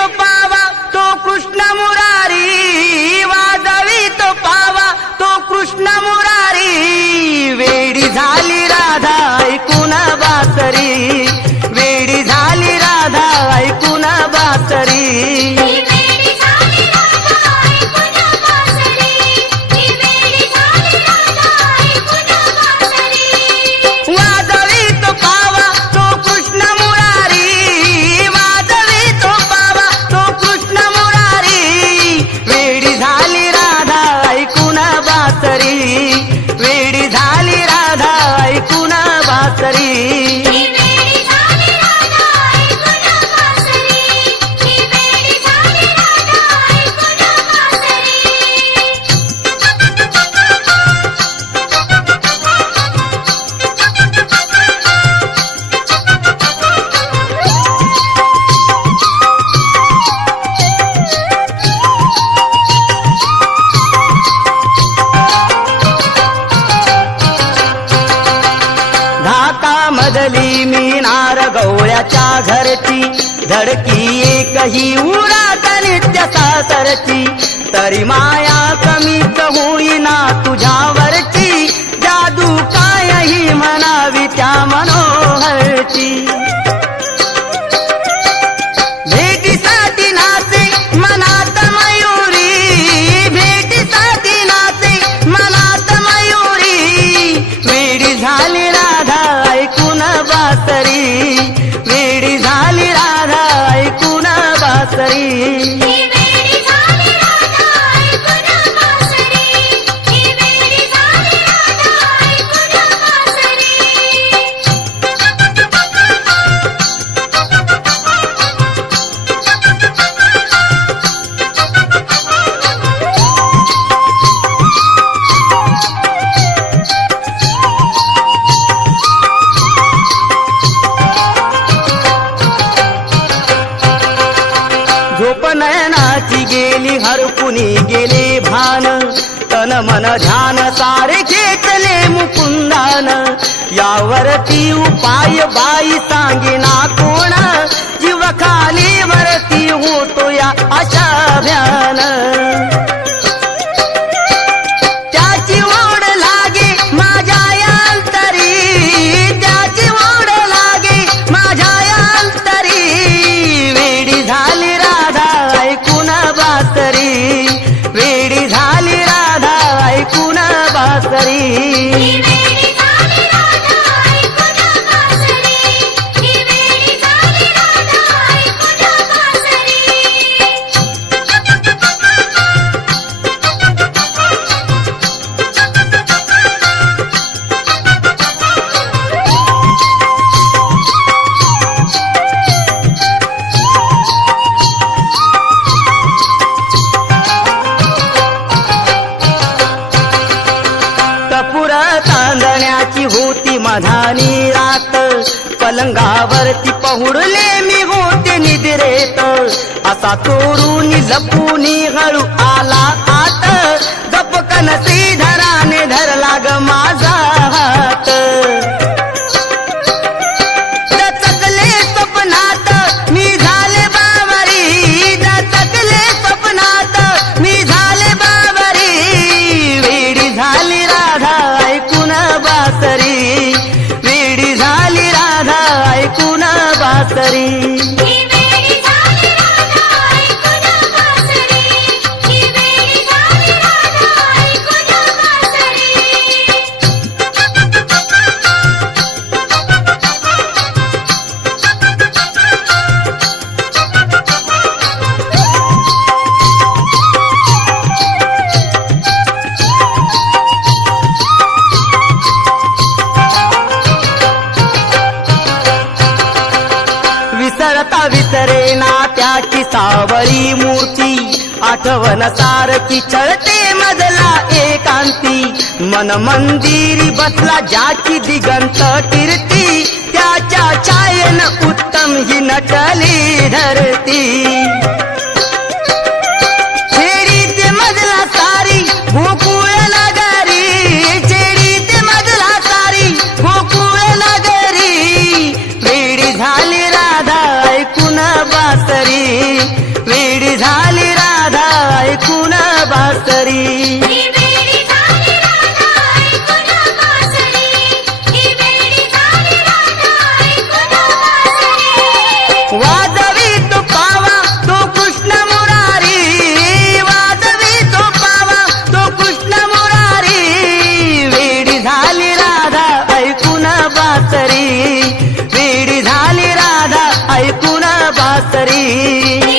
तो पावा तो कृष्ण मुरारी, वाजवी तो पावा तो कृष्ण मुरारी. वेडी झाली राधा ऐकून बासरी, वेडी झाली राधा ऐकून बासरी. वेडी झाली राधा ऐकून बासरी. मधली मीनार गवळ्याच्या घरची, धडकी एकही उरात नित्य सासरची. तरी माया कमीच होईना तुझ्यावरची, जादू कायही म्हणावी त्या मनोहरची. भेटीसाठी नाचे मनात मयुरी, भेटीसाठी नाचे मनात मयुरी. वेडी झाली राधा ऐकून बासरी, वेडी झाली राधा ऐकून बासरी. झोप नयनाची गेली हरपुनी गेले भान, तन मन ध्यान सारे खेचले मुकुंदान. यावरती उपाय बाई सांगेना कोण, जीव खाली वरती होतो या अशा भ्यान. त्याची ओढ लागे माझ्या अंतरी, त्याची ओढ लागे माझ्या अंतरी. वेडी झाली राधा ऐकून बासरी, वेडी झाली राधा ऐकून बासरी. तांदण्याची होती मधानी रात, पलंगावरती पहुडले मी होते निद्रेत. असा चोरून लपूनी हळू आला आत, गपकन श्रीधराने धरला ग माझा हात. दचकले स्वप्नात मी झाले बावरी, दचकले स्वप्नात मी झाले बावरी. वेडी झाली राधा ऐकून बासरी, वेडी झाली राधा ऐकून बासरी. विसरता विसरेना त्याची सावळी मूर्ती, आठवण सारखी चळते मजला एकांती. मन मंदिरी बसला ज्याची दिगंत कीर्ती, त्याच्या छायेन उत्तम ही नटली धरती. छेडीते मजला सारी गोकुळ नगरी, छेडीते मजला सारी गोकुळ नगरी. वेडी झाली राधा ऐकून बासरी, बासरी